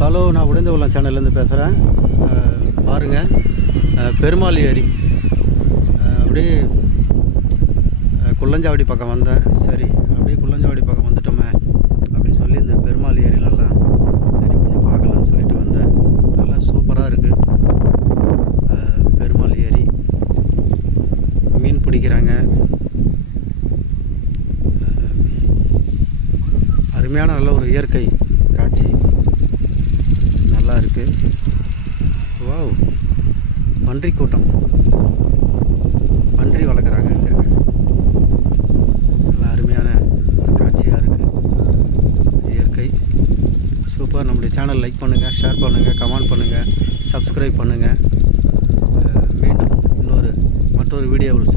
Hello, நான் உடைந்து உள்ளம் சேனல்லேருந்து பேசுகிறேன். பாருங்கள், பெருமாள் ஏரி அப்படியே குள்ளஞ்சாவடி பக்கம் வந்தேன். சரி, அப்படியே குள்ளஞ்சாவடி பக்கம் வந்துட்டோமே அப்படின்னு சொல்லி இந்த பெருமாள் ஏரியிலலாம் சரி கொஞ்சம் பார்க்கலான்னு சொல்லிட்டு வந்தேன். நல்லா சூப்பராக இருக்குது. பெருமாள் ஏரி மீன் பிடிக்கிறாங்க. அருமையான நல்ல ஒரு இயற்கை காட்சி நல்லா இருக்குது. வாவ், பன்றி கூட்டம், பன்றி வளர்க்குறாங்க இங்கே. நல்லா அருமையான ஒரு காட்சியாக இருக்குது. இயற்கை சூப்பர். நம்முடைய சேனல் லைக் பண்ணுங்கள், ஷேர் பண்ணுங்கள், கமெண்ட் பண்ணுங்கள், சப்ஸ்கிரைப் பண்ணுங்கள். மீண்டும் மற்றொரு வீடியோவில்